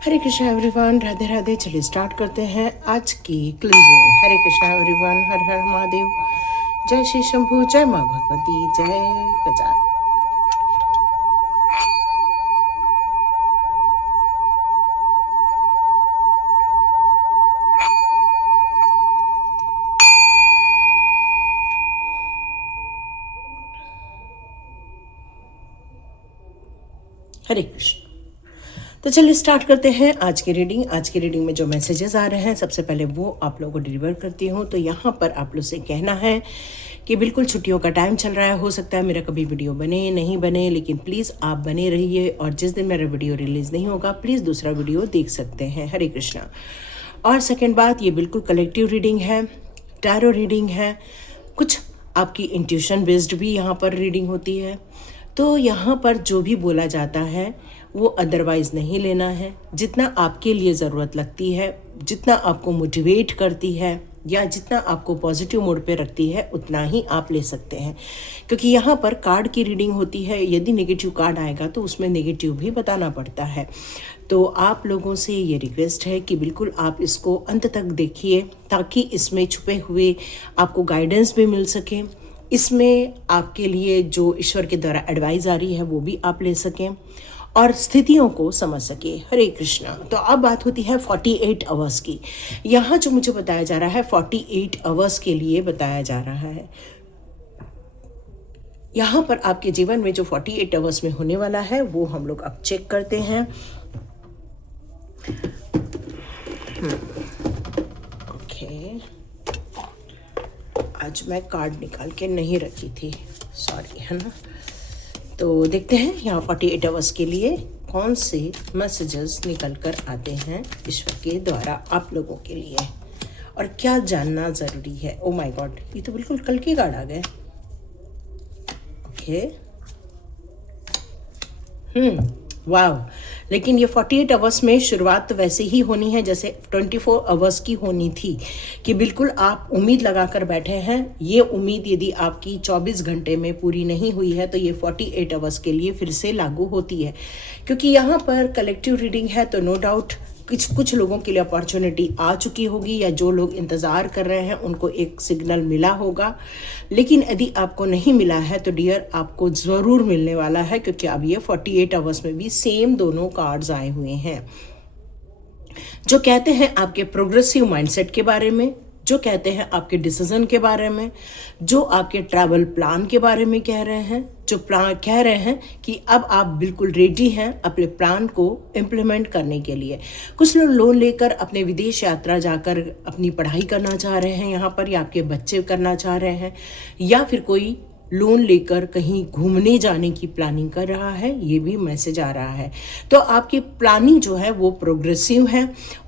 हरे Krishna everyone, Radhe Radhe. चलिए start करते हैं आज की क्लींजिंग। हरे कृष्णा एवरीवन, हर हर महादेव। जय श्री शंभू, जय माँ भगवती, जय गजानन। हरे कृष्ण। तो चलिए स्टार्ट करते हैं आज की रीडिंग। आज की रीडिंग में जो मैसेजेस आ रहे हैं सबसे पहले वो आप लोगों को डिलीवर करती हूँ। तो यहाँ पर आप लोग से कहना है कि बिल्कुल छुट्टियों का टाइम चल रहा है, हो सकता है मेरा कभी वीडियो बने नहीं बने, लेकिन प्लीज़ आप बने रहिए। और जिस दिन मेरा वीडियो रिलीज़ नहीं होगा प्लीज़ दूसरा वीडियो देख सकते हैं। हरे कृष्णा। और सेकेंड बात, ये बिल्कुल कलेक्टिव रीडिंग है, टैरो रीडिंग है, कुछ आपकी इंट्यूशन बेस्ड भी यहाँ पर रीडिंग होती है। तो यहाँ पर जो भी बोला जाता है वो अदरवाइज़ नहीं लेना है। जितना आपके लिए ज़रूरत लगती है, जितना आपको मोटिवेट करती है या जितना आपको पॉजिटिव मोड पे रखती है उतना ही आप ले सकते हैं, क्योंकि यहाँ पर कार्ड की रीडिंग होती है। यदि नेगेटिव कार्ड आएगा तो उसमें नेगेटिव भी बताना पड़ता है। तो आप लोगों से ये रिक्वेस्ट है कि बिल्कुल आप इसको अंत तक देखिए, ताकि इसमें छुपे हुए आपको गाइडेंस भी मिल सके। इसमें आपके लिए जो ईश्वर के द्वारा एडवाइस आ रही है वो भी आप ले सकें और स्थितियों को समझ सके। हरे कृष्णा। तो अब बात होती है 48 आवर्स की। यहाँ जो मुझे बताया जा रहा है 48 आवर्स के लिए बताया जा रहा है। यहाँ पर आपके जीवन में जो 48 आवर्स में होने वाला है वो हम लोग अब चेक करते हैं। ओके, आज मैं कार्ड निकाल के नहीं रखी थी, सॉरी, है ना। तो देखते हैं यहाँ 48 आवर्स के लिए कौन से मैसेजेस निकल कर आते हैं ईश्वर के द्वारा आप लोगों के लिए, और क्या जानना ज़रूरी है। ओ माय गॉड, ये तो बिल्कुल कल के कार्ड आ गए। ओके, वाह। लेकिन ये 48 आवर्स में शुरुआत तो वैसे ही होनी है जैसे 24 आवर्स की होनी थी, कि बिल्कुल आप उम्मीद लगा कर बैठे हैं। ये उम्मीद यदि आपकी 24 घंटे में पूरी नहीं हुई है तो ये 48 आवर्स के लिए फिर से लागू होती है, क्योंकि यहाँ पर कलेक्टिव रीडिंग है। तो नो डाउट कुछ लोगों के लिए अपॉर्चुनिटी आ चुकी होगी, या जो लोग इंतज़ार कर रहे हैं उनको एक सिग्नल मिला होगा। लेकिन यदि आपको नहीं मिला है तो डियर आपको ज़रूर मिलने वाला है, क्योंकि अब ये 48 आवर्स में भी सेम दोनों कार्ड्स आए हुए हैं, जो कहते हैं आपके प्रोग्रेसिव माइंडसेट के बारे में, जो कहते हैं आपके डिसीजन के बारे में, जो आपके ट्रैवल प्लान के बारे में कह रहे हैं, जो प्लान कह रहे हैं कि अब आप बिल्कुल रेडी हैं अपने प्लान को इम्प्लीमेंट करने के लिए। कुछ लोग लोन लेकर अपने विदेश यात्रा जाकर अपनी पढ़ाई करना चाह रहे हैं यहाँ पर, या आपके बच्चे करना चाह रहे हैं, या फिर कोई लोन लेकर कहीं घूमने जाने की प्लानिंग कर रहा है, ये भी मैसेज आ रहा है। तो आपकी प्लानिंग जो है वो प्रोग्रेसिव है,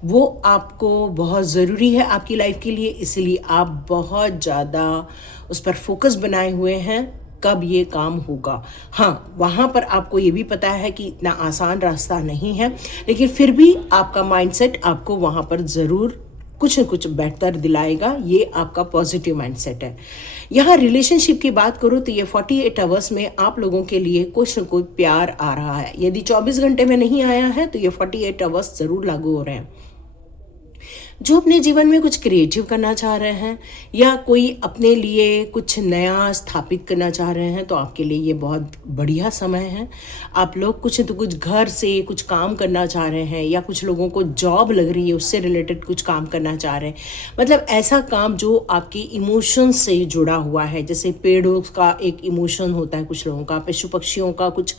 वो आपको बहुत ज़रूरी है आपकी लाइफ के लिए, इसलिए आप बहुत ज़्यादा उस पर फोकस बनाए हुए हैं कब ये काम होगा। हाँ, वहाँ पर आपको ये भी पता है कि इतना आसान रास्ता नहीं है, लेकिन फिर भी आपका माइंडसेट आपको वहाँ पर ज़रूर कुछ न कुछ बेहतर दिलाएगा। ये आपका पॉजिटिव माइंडसेट है। यहाँ रिलेशनशिप की बात करूँ तो ये 48 आवर्स में आप लोगों के लिए कुछ न कुछ प्यार आ रहा है। यदि 24 घंटे में नहीं आया है तो ये 48 आवर्स ज़रूर लागू हो रहे हैं। जो अपने जीवन में कुछ क्रिएटिव करना चाह रहे हैं या कोई अपने लिए कुछ नया स्थापित करना चाह रहे हैं तो आपके लिए ये बहुत बढ़िया समय है। आप लोग कुछ तो कुछ घर से कुछ काम करना चाह रहे हैं, या कुछ लोगों को जॉब लग रही है उससे रिलेटेड कुछ काम करना चाह रहे हैं। मतलब ऐसा काम जो आपके इमोशंस से जुड़ा हुआ है, जैसे पेड़ों का एक इमोशन होता है कुछ लोगों का, पशु पक्षियों का कुछ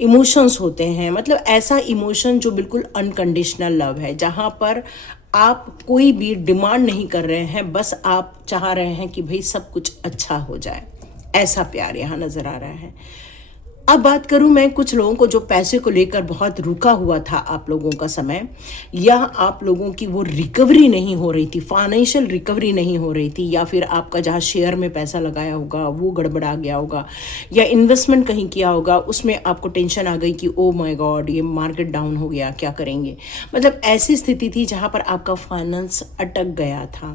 इमोशंस होते हैं। मतलब ऐसा इमोशन जो बिल्कुल अनकंडीशनल लव है, जहाँ पर आप कोई भी डिमांड नहीं कर रहे हैं, बस आप चाह रहे हैं कि भाई सब कुछ अच्छा हो जाए। ऐसा प्यार यहाँ नज़र आ रहा है। अब बात करूं मैं कुछ लोगों को जो पैसे को लेकर बहुत रुका हुआ था आप लोगों का समय, या आप लोगों की वो रिकवरी नहीं हो रही थी, फाइनेंशियल रिकवरी नहीं हो रही थी, या फिर आपका जहाँ शेयर में पैसा लगाया होगा वो गड़बड़ा गया होगा, या इन्वेस्टमेंट कहीं किया होगा उसमें आपको टेंशन आ गई कि ओ माय गॉड ये मार्केट डाउन हो गया, क्या करेंगे। मतलब ऐसी स्थिति थी जहाँ पर आपका फाइनेंस अटक गया था।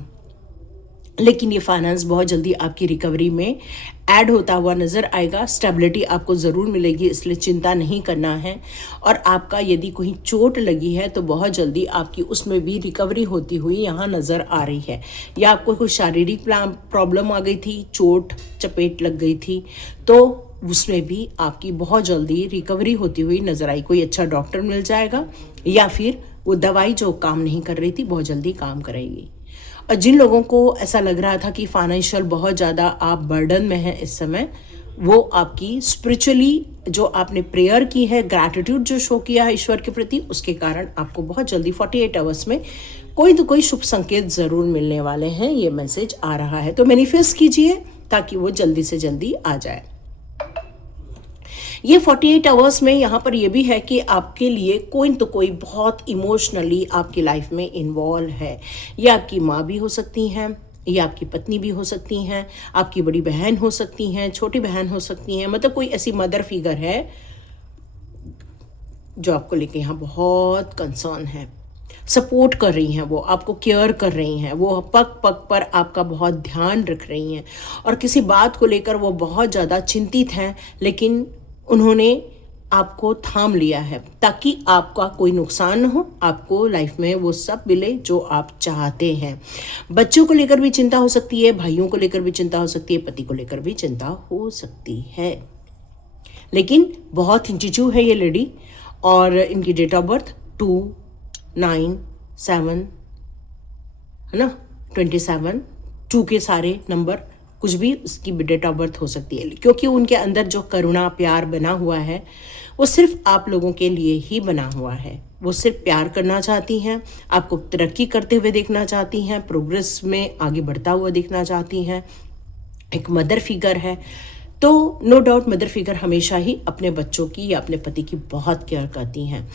लेकिन ये फाइनेंस बहुत जल्दी आपकी रिकवरी में ऐड होता हुआ नज़र आएगा। स्टेबिलिटी आपको ज़रूर मिलेगी, इसलिए चिंता नहीं करना है। और आपका यदि कोई चोट लगी है तो बहुत जल्दी आपकी उसमें भी रिकवरी होती हुई यहाँ नज़र आ रही है। या आपको कोई शारीरिक प्रॉब्लम आ गई थी, चोट चपेट लग गई थी, तो उसमें भी आपकी बहुत जल्दी रिकवरी होती हुई नज़र आई। कोई अच्छा डॉक्टर मिल जाएगा या फिर वो दवाई जो काम नहीं कर रही थी बहुत जल्दी काम करेगी। और जिन लोगों को ऐसा लग रहा था कि फाइनेंशियल बहुत ज़्यादा आप बर्डन में हैं इस समय, वो आपकी स्पिरिचुअली जो आपने प्रेयर की है, ग्रैटिट्यूड जो शो किया है ईश्वर के प्रति, उसके कारण आपको बहुत जल्दी 48 आवर्स में कोई तो कोई शुभ संकेत ज़रूर मिलने वाले हैं। ये मैसेज आ रहा है, तो मैनिफेस्ट कीजिए ताकि वो जल्दी से जल्दी आ जाए। ये 48 आवर्स में यहाँ पर ये भी है कि आपके लिए कोई तो कोई बहुत इमोशनली आपकी लाइफ में इन्वॉल्व है। ये आपकी माँ भी हो सकती हैं, ये आपकी पत्नी भी हो सकती हैं, आपकी बड़ी बहन हो सकती हैं, छोटी बहन हो सकती हैं, मतलब कोई ऐसी मदर फिगर है जो आपको लेके यहाँ बहुत कंसर्न है, सपोर्ट कर रही हैं, वो आपको केयर कर रही हैं, वो पग पग पर आपका बहुत ध्यान रख रही हैं और किसी बात को लेकर वो बहुत ज़्यादा चिंतित हैं, लेकिन उन्होंने आपको थाम लिया है ताकि आपका कोई नुकसान न हो, आपको लाइफ में वो सब मिले जो आप चाहते हैं। बच्चों को लेकर भी चिंता हो सकती है, भाइयों को लेकर भी चिंता हो सकती है, पति को लेकर भी चिंता हो सकती है, लेकिन बहुत हिंचिचू है ये लेडी। और इनकी डेट ऑफ बर्थ 2, 9, 7 है ना, 27, 2 के सारे नंबर कुछ भी उसकी डेट ऑफ बर्थ हो सकती है, क्योंकि उनके अंदर जो करुणा प्यार बना हुआ है वो सिर्फ आप लोगों के लिए ही बना हुआ है। वो सिर्फ प्यार करना चाहती हैं, आपको तरक्की करते हुए देखना चाहती हैं, प्रोग्रेस में आगे बढ़ता हुआ देखना चाहती हैं। एक मदर फिगर है, तो नो डाउट मदर फिगर हमेशा ही अपने बच्चों की या अपने पति की बहुत केयर करती हैं।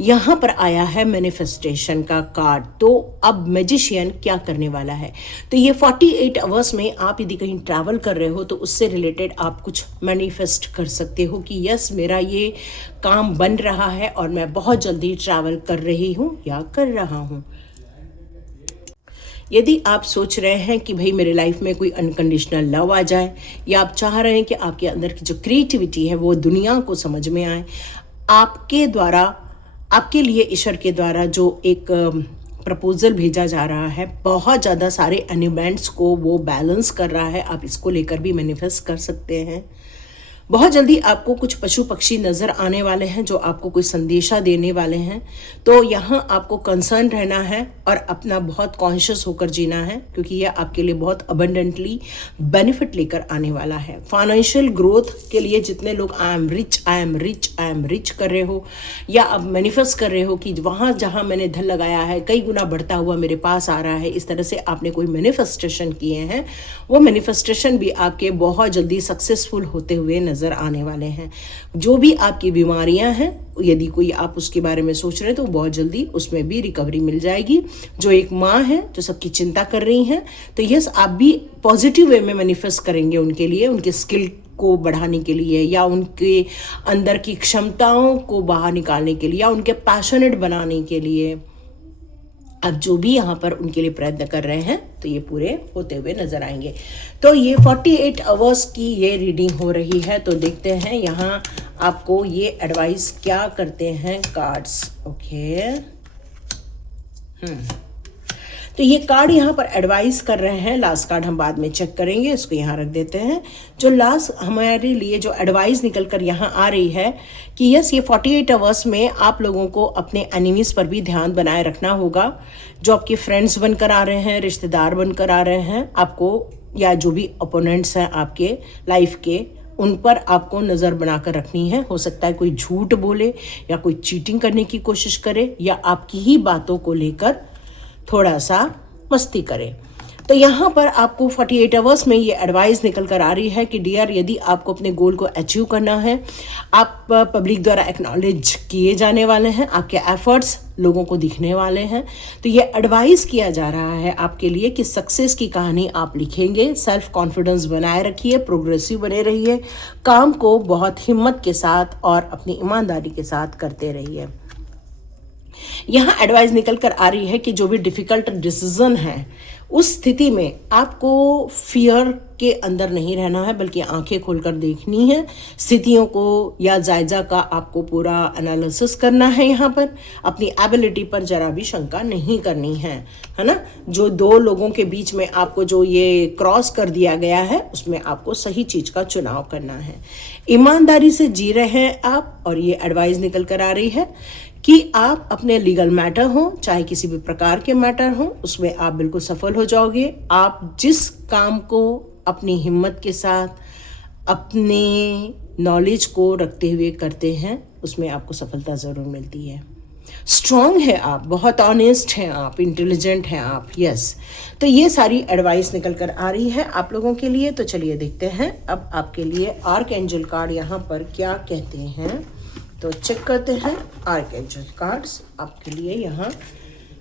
यहाँ पर आया है मैनिफेस्टेशन का कार्ड, तो अब मैजिशियन क्या करने वाला है। तो ये 48 आवर्स में आप यदि कहीं ट्रैवल कर रहे हो तो उससे रिलेटेड आप कुछ मैनिफेस्ट कर सकते हो कि यस मेरा ये काम बन रहा है और मैं बहुत जल्दी ट्रैवल कर रही हूँ या कर रहा हूँ। यदि आप सोच रहे हैं कि भाई मेरे लाइफ में कोई अनकंडीशनल लव आ जाए, या आप चाह रहे हैं कि आपके अंदर की जो क्रिएटिविटी है वो दुनिया को समझ में आए, आपके द्वारा आपके लिए ईश्वर के द्वारा जो एक प्रपोजल भेजा जा रहा है, बहुत ज़्यादा सारे एलिमेंट्स को वो बैलेंस कर रहा है, आप इसको लेकर भी मैनिफेस्ट कर सकते हैं। बहुत जल्दी आपको कुछ पशु पक्षी नज़र आने वाले हैं जो आपको कोई संदेशा देने वाले हैं, तो यहाँ आपको कंसर्न रहना है और अपना बहुत कॉन्शियस होकर जीना है, क्योंकि यह आपके लिए बहुत अबंडेंटली बेनिफिट लेकर आने वाला है। फाइनेंशियल ग्रोथ के लिए जितने लोग I am rich I am rich I am rich कर रहे हो, या अब मैनिफेस्ट कर रहे हो कि वहाँ जहाँ मैंने धन लगाया है कई गुना बढ़ता हुआ मेरे पास आ रहा है, इस तरह से आपने कोई मैनिफेस्टेशन किए हैं, वो मैनिफेस्टेशन भी आपके बहुत जल्दी सक्सेसफुल होते हुए नजर आने वाले हैं। जो भी आपकी बीमारियां हैं, यदि कोई आप उसके बारे में सोच रहे हैं तो बहुत जल्दी उसमें भी रिकवरी मिल जाएगी। जो एक माँ है जो सबकी चिंता कर रही हैं, तो यस आप भी पॉजिटिव वे में मैनिफेस्ट करेंगे उनके लिए, उनके स्किल को बढ़ाने के लिए, या उनके अंदर की क्षमताओं को बाहर निकालने के लिए, या उनके पैशनेट बनाने के लिए। अब जो भी यहाँ पर उनके लिए प्रयत्न कर रहे हैं तो ये पूरे होते हुए नजर आएंगे। तो ये 48 आवर्स की ये रीडिंग हो रही है, तो देखते हैं यहाँ आपको ये एडवाइस क्या करते हैं कार्ड्स। ओके, तो ये कार्ड यहाँ पर एडवाइस कर रहे हैं। लास्ट कार्ड हम बाद में चेक करेंगे, इसको यहाँ रख देते हैं। जो लास्ट हमारे लिए जो एडवाइस निकल कर यहाँ आ रही है कि यस ये 48 आवर्स में आप लोगों को अपने एनिमीज पर भी ध्यान बनाए रखना होगा। जो आपके फ्रेंड्स बनकर आ रहे हैं, रिश्तेदार बनकर आ रहे हैं आपको, या जो भी ओपोनेंट्स हैं आपके लाइफ के, उन पर आपको नज़र बनाकर रखनी है। हो सकता है कोई झूठ बोले या कोई चीटिंग करने की कोशिश करे, या आपकी ही बातों को लेकर थोड़ा सा मस्ती करें। तो यहाँ पर आपको 48 आवर्स में ये एडवाइस निकल कर आ रही है कि डियर, यदि आपको अपने गोल को अचीव करना है, आप पब्लिक द्वारा एक्नॉलेज किए जाने वाले हैं, आपके एफर्ट्स लोगों को दिखने वाले हैं, तो ये एडवाइस किया जा रहा है आपके लिए कि सक्सेस की कहानी आप लिखेंगे। सेल्फ कॉन्फिडेंस बनाए रखिए, प्रोग्रेसिव बने रहिए, काम को बहुत हिम्मत के साथ और अपनी ईमानदारी के साथ करते रहिए। यहाँ एडवाइस निकल कर आ रही है कि जो भी डिफ़िकल्ट डिसीजन है उस स्थिति में आपको फियर के अंदर नहीं रहना है, बल्कि आंखें खोलकर देखनी है, स्थितियों को या जायजा का आपको पूरा एनालिसिस करना है। यहाँ पर अपनी एबिलिटी पर जरा भी शंका नहीं करनी है ना। जो दो लोगों के बीच में आपको जो ये क्रॉस कर दिया गया है, उसमें आपको सही चीज का चुनाव करना है। ईमानदारी से जी रहे हैं आप, और ये एडवाइस निकल कर आ रही है कि आप अपने लीगल मैटर हो, चाहे किसी भी प्रकार के मैटर हो, उसमें आप बिल्कुल सफल हो जाओगे। आप जिस काम को अपनी हिम्मत के साथ, अपने नॉलेज को रखते हुए करते हैं, उसमें आपको सफलता ज़रूर मिलती है। स्ट्रॉन्ग है आप, बहुत ऑनेस्ट हैं आप, इंटेलिजेंट हैं आप, यस। तो ये सारी एडवाइस निकल कर आ रही है आप लोगों के लिए। तो चलिए देखते हैं अब आपके लिए आर्कएंजल कार्ड यहाँ पर क्या कहते हैं। तो चेक करते हैं आर्कएंजल कार्ड्स आपके लिए यहाँ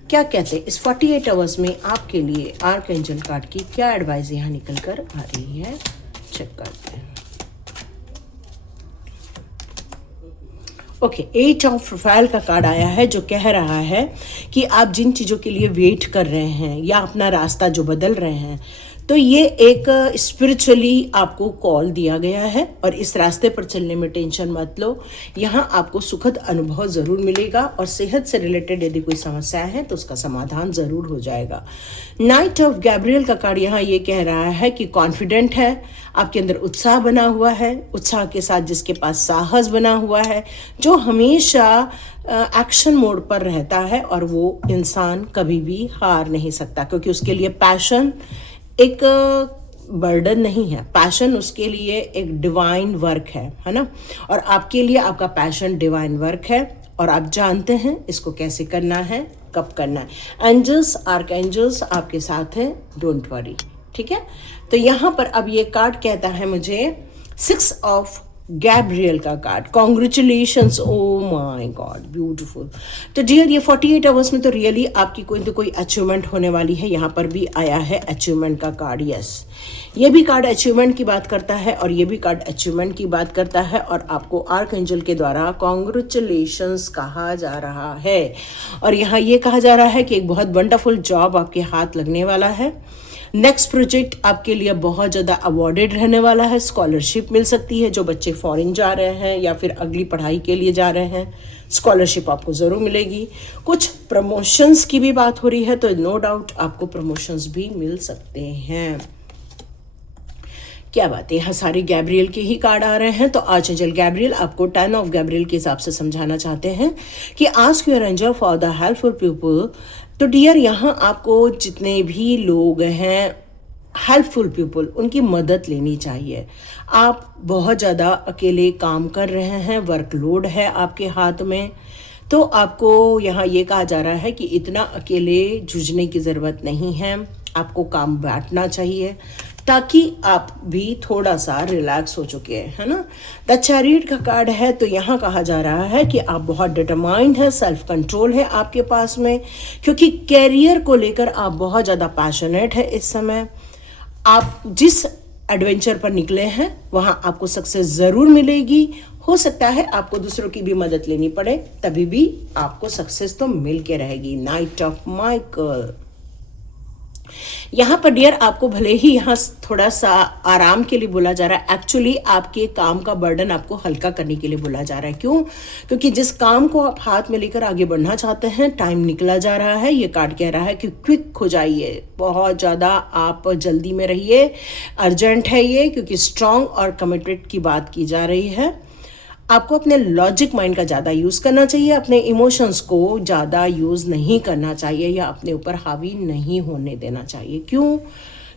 क्या कहते हैं। इस 48 आवर्स में आपके लिए आर्कएंजल कार्ड की क्या एडवाइस यहाँ निकल कर आ रही है, चेक करते हैं। ओके, 8 ऑफ प्रोफाइल का कार्ड आया है, जो कह रहा है कि आप जिन चीज़ों के लिए वेट कर रहे हैं या अपना रास्ता जो बदल रहे हैं, तो ये एक स्पिरिचुअली आपको कॉल दिया गया है, और इस रास्ते पर चलने में टेंशन मत लो। यहाँ आपको सुखद अनुभव ज़रूर मिलेगा, और सेहत से रिलेटेड यदि कोई समस्या है तो उसका समाधान ज़रूर हो जाएगा। नाइट ऑफ गैब्रियल का कार्ड यहाँ ये कह रहा है कि कॉन्फिडेंट है, आपके अंदर उत्साह बना हुआ है, उत्साह के साथ जिसके पास साहस बना हुआ है, जो हमेशा एक्शन मोड पर रहता है, और वो इंसान कभी भी हार नहीं सकता, क्योंकि उसके लिए पैशन एक बर्डन नहीं है, पैशन उसके लिए एक डिवाइन वर्क है ना। और आपके लिए आपका पैशन डिवाइन वर्क है, और आप जानते हैं इसको कैसे करना है, कब करना है। एंजल्स, आर्कएंजल्स आपके साथ हैं, डोंट वरी, ठीक है। तो यहाँ पर अब ये कार्ड कहता है मुझे 6 ऑफ गैब्रियल का card, congratulations, oh my God, beautiful. तो डियर, ये 48 आवर्स में तो रियली आपकी कोई तो कोई अचीवमेंट होने वाली है। यहाँ पर भी आया है अचीवमेंट का कार्ड, यस। ये भी कार्ड अचीवमेंट की बात करता है, और ये भी कार्ड अचीवमेंट की बात करता है, और आपको आर्कएंजल के द्वारा कॉन्ग्रेचुलेशंस कहा जा रहा है। और यहाँ ये कहा जा रहा है कि एक बहुत वंडरफुल जॉब आपके हाथ लगने वाला है। नेक्स्ट प्रोजेक्ट आपके लिए बहुत ज़्यादा अवॉर्डेड रहने वाला है। स्कॉलरशिप मिल सकती है, जो बच्चे फॉरेन जा रहे हैं या फिर अगली पढ़ाई के लिए जा रहे हैं, स्कॉलरशिप आपको ज़रूर मिलेगी। कुछ प्रमोशंस की भी बात हो रही है, तो नो डाउट आपको प्रमोशंस भी मिल सकते हैं। क्या बात है, यहाँ सारे गैब्रियल के ही कार्ड आ रहे हैं। तो आर्कएंजल गैब्रियल आपको 10 ऑफ गैब्रियल के हिसाब से समझाना चाहते हैं कि ask your angel for the helpful people. तो डियर, यहाँ आपको जितने भी लोग हैं हेल्पफुल पीपल, उनकी मदद लेनी चाहिए। आप बहुत ज़्यादा अकेले काम कर रहे हैं, वर्कलोड है आपके हाथ में, तो आपको यहाँ ये कहा जा रहा है कि इतना अकेले जूझने की ज़रूरत नहीं है, आपको काम बांटना चाहिए, ताकि आप भी थोड़ा सा रिलैक्स हो चुके हैं, है ना। द चैरियट का कार्ड है, तो यहाँ कहा जा रहा है कि आप बहुत डिटरमाइंड है, सेल्फ कंट्रोल है आपके पास में, क्योंकि कैरियर को लेकर आप बहुत ज़्यादा पैशनेट है इस समय। आप जिस एडवेंचर पर निकले हैं वहाँ आपको सक्सेस ज़रूर मिलेगी। हो सकता है आपको दूसरों की भी मदद लेनी पड़े, तभी भी आपको सक्सेस तो मिल के रहेगी। नाइट ऑफ माइकल, यहाँ पर डियर आपको भले ही यहाँ थोड़ा सा आराम के लिए बोला जा रहा है, एक्चुअली आपके काम का बर्डन आपको हल्का करने के लिए बोला जा रहा है। क्यों? क्योंकि जिस काम को आप हाथ में लेकर आगे बढ़ना चाहते हैं, टाइम निकला जा रहा है। ये कार्ड कह रहा है कि क्विक हो जाइए, बहुत ज़्यादा आप जल्दी में रहिए, अर्जेंट है ये, क्योंकि स्ट्रांग और कमिटेड की बात की जा रही है। आपको अपने लॉजिक माइंड का ज़्यादा यूज़ करना चाहिए, अपने इमोशंस को ज़्यादा यूज़ नहीं करना चाहिए या अपने ऊपर हावी नहीं होने देना चाहिए। क्यों?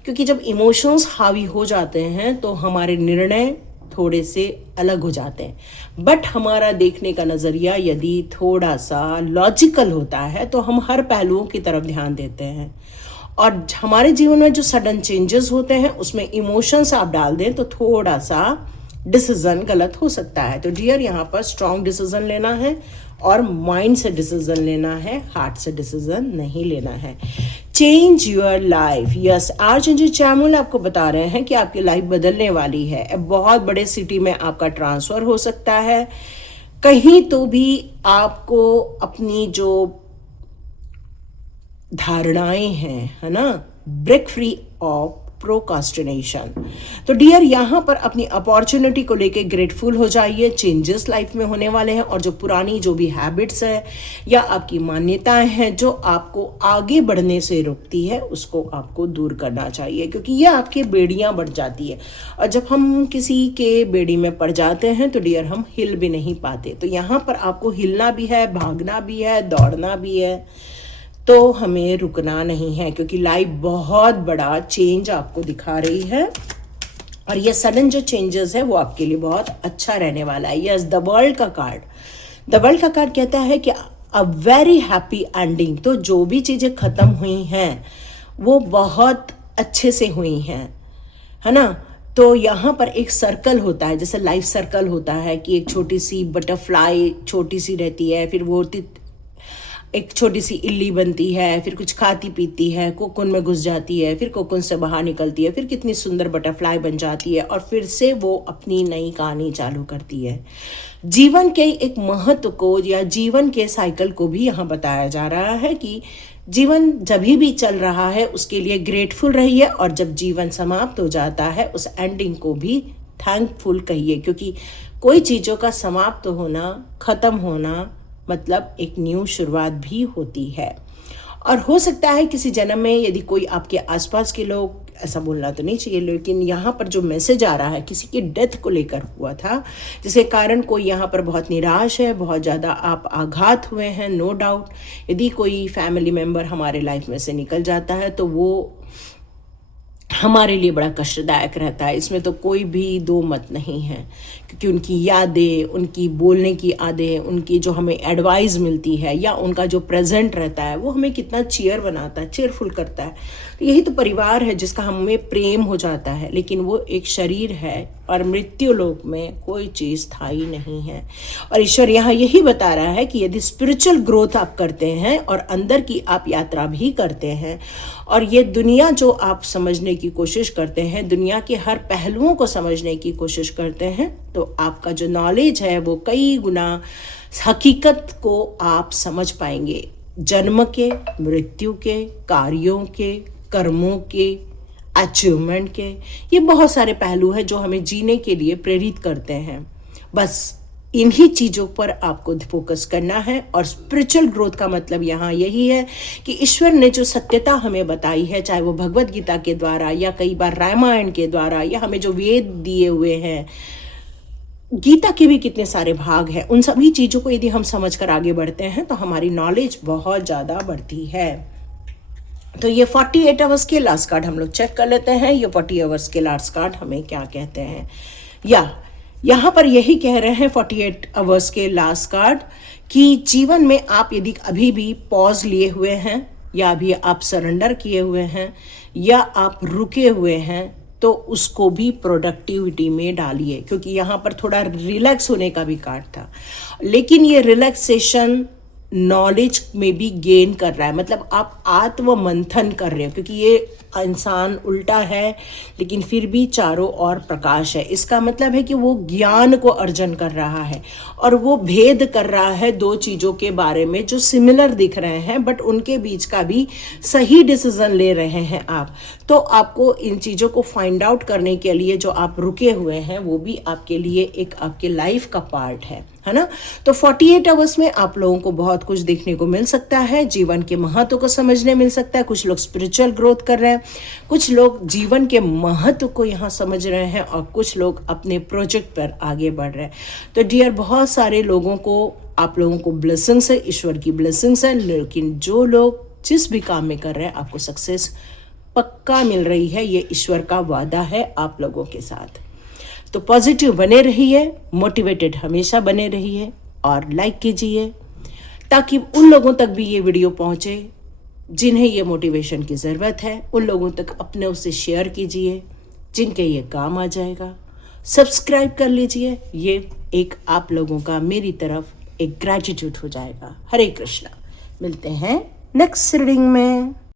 क्योंकि जब इमोशंस हावी हो जाते हैं तो हमारे निर्णय थोड़े से अलग हो जाते हैं। बट हमारा देखने का नज़रिया यदि थोड़ा सा लॉजिकल होता है तो हम हर पहलुओं की तरफ ध्यान देते हैं, और हमारे जीवन में जो सडन चेंजेस होते हैं उसमें इमोशंस आप डाल दें तो थोड़ा सा डिसीजन गलत हो सकता है। तो डियर, यहाँ पर स्ट्रॉन्ग डिसीजन लेना है, और माइंड से डिसीजन लेना है, हार्ट से डिसीजन नहीं लेना है। Change your life, yes. Archangel Chamuel आपको बता रहे हैं कि आपकी लाइफ बदलने वाली है। बहुत बड़े सिटी में आपका ट्रांसफ़र हो सकता है, कहीं तो भी आपको अपनी जो धारणाएं हैं, है ना, ब्रेक फ्री ऑफ प्रोकास्टिनेशन। तो डियर, यहाँ पर अपनी अपॉर्चुनिटी को लेके ग्रेटफुल हो जाइए। चेंजेस लाइफ में होने वाले हैं और जो पुरानी जो भी हैबिट्स है या आपकी मान्यताएं हैं जो आपको आगे बढ़ने से रोकती है, उसको आपको दूर करना चाहिए, क्योंकि ये आपके बेड़ियां बढ़ जाती है और जब हम किसी के बेड़ी में पड़ जाते हैं तो डियर हम हिल भी नहीं पाते। तो यहाँ पर आपको हिलना भी है, भागना भी है, दौड़ना भी है, तो हमें रुकना नहीं है, क्योंकि लाइफ बहुत बड़ा चेंज आपको दिखा रही है और ये सडन जो चेंजेस है वो आपके लिए बहुत अच्छा रहने वाला है। यस, द वर्ल्ड का कार्ड कहता है कि अ वेरी हैप्पी एंडिंग। तो जो भी चीज़ें ख़त्म हुई हैं वो बहुत अच्छे से हुई हैं, है ना। तो यहाँ पर एक सर्कल होता है, जैसे लाइफ सर्कल होता है कि एक छोटी सी बटरफ्लाई छोटी सी रहती है, फिर वो एक छोटी सी इल्ली बनती है, फिर कुछ खाती पीती है, कोकून में घुस जाती है, फिर कोकून से बाहर निकलती है, फिर कितनी सुंदर बटरफ्लाई बन जाती है और फिर से वो अपनी नई कहानी चालू करती है। जीवन के एक महत्व को या जीवन के साइकिल को भी यहाँ बताया जा रहा है कि जीवन जब भी चल रहा है उसके लिए ग्रेटफुल रहिए और जब जीवन समाप्त हो जाता है उस एंडिंग को भी थैंकफुल कहिए, क्योंकि कोई चीज़ों का समाप्त होना, ख़त्म होना मतलब एक न्यू शुरुआत भी होती है। और हो सकता है किसी जन्म में यदि कोई आपके आसपास के लोग, ऐसा बोलना तो नहीं चाहिए, लेकिन यहाँ पर जो मैसेज आ रहा है किसी की डेथ को लेकर हुआ था, जिसके कारण कोई यहाँ पर बहुत निराश है, बहुत ज़्यादा आप आघात हुए हैं। नो डाउट यदि कोई फैमिली मेम्बर हमारे लाइफ में से निकल जाता है तो वो हमारे लिए बड़ा कष्टदायक रहता है, इसमें तो कोई भी दो मत नहीं है, क्योंकि उनकी यादें, उनकी बोलने की आदतें, उनकी जो हमें एडवाइस मिलती है या उनका जो प्रेजेंट रहता है वो हमें कितना बनाता है, चेयरफुल करता है। तो यही तो परिवार है जिसका हमें प्रेम हो जाता है, लेकिन वो एक शरीर है और मृत्यु लोक में कोई चीज़ स्थायी नहीं है। और ईश्वर यहाँ यही बता रहा है कि यदि स्पिरिचुअल ग्रोथ आप करते हैं और अंदर की आप यात्रा भी करते हैं और ये दुनिया जो आप समझने की कोशिश करते हैं, दुनिया के हर पहलुओं को समझने की कोशिश करते हैं, तो आपका जो नॉलेज है वो कई गुना हकीकत को आप समझ पाएंगे। जन्म के, मृत्यु के, कार्यों के, कर्मों के, अचीवमेंट के, ये बहुत सारे पहलू हैं जो हमें जीने के लिए प्रेरित करते हैं। बस इन्हीं चीज़ों पर आपको फोकस करना है। और स्पिरिचुअल ग्रोथ का मतलब यहाँ यही है कि ईश्वर ने जो सत्यता हमें बताई है, चाहे वो भगवत गीता के द्वारा या कई बार रामायण के द्वारा या हमें जो वेद दिए हुए हैं, गीता के भी कितने सारे भाग हैं, उन सभी चीज़ों को यदि हम समझ कर आगे बढ़ते हैं तो हमारी नॉलेज बहुत ज़्यादा बढ़ती है। तो ये 48 आवर्स के लास्ट कार्ड हम लोग चेक कर लेते हैं। ये 40 आवर्स के लास्ट कार्ड हमें क्या कहते हैं, या यहाँ पर यही कह रहे हैं 48 आवर्स के लास्ट कार्ड कि जीवन में आप यदि अभी भी पॉज लिए हुए हैं या अभी आप सरेंडर किए हुए हैं या आप रुके हुए हैं, तो उसको भी प्रोडक्टिविटी में डालिए, क्योंकि यहाँ पर थोड़ा रिलैक्स होने का भी कार्ड था, लेकिन ये रिलैक्सेशन नॉलेज में भी गेन कर रहा है, मतलब आप आत्म मंथन कर रहे हो, क्योंकि ये इंसान उल्टा है लेकिन फिर भी चारों ओर प्रकाश है। इसका मतलब है कि वो ज्ञान को अर्जन कर रहा है और वो भेद कर रहा है दो चीज़ों के बारे में जो सिमिलर दिख रहे हैं, बट उनके बीच का भी सही डिसीजन ले रहे हैं आप। तो आपको इन चीज़ों को फाइंड आउट करने के लिए जो आप रुके हुए हैं वो भी आपके लिए एक आपके लाइफ का पार्ट है ना। तो 48 आवर्स में आप लोगों को बहुत कुछ देखने को मिल सकता है, जीवन के महत्व को समझने मिल सकता है। कुछ लोग स्पिरिचुअल ग्रोथ कर रहे हैं, कुछ लोग जीवन के महत्व को यहाँ समझ रहे हैं और कुछ लोग अपने प्रोजेक्ट पर आगे बढ़ रहे हैं। तो डियर, बहुत सारे लोगों को, आप लोगों को ब्लेसिंग्स है, ईश्वर की ब्लेसिंग्स है, लेकिन जो लोग जिस भी काम में कर रहे हैं आपको सक्सेस पक्का मिल रही है, ये ईश्वर का वादा है आप लोगों के साथ। तो पॉजिटिव बने रहिए, मोटिवेटेड हमेशा बने रहिए और लाइक कीजिए ताकि उन लोगों तक भी ये वीडियो पहुँचे जिन्हें ये मोटिवेशन की ज़रूरत है। उन लोगों तक अपने उसे शेयर कीजिए जिनके ये काम आ जाएगा। सब्सक्राइब कर लीजिए, ये एक आप लोगों का मेरी तरफ एक ग्रेटिट्यूड हो जाएगा। हरे कृष्णा। मिलते हैं नेक्स्ट रीडिंग में।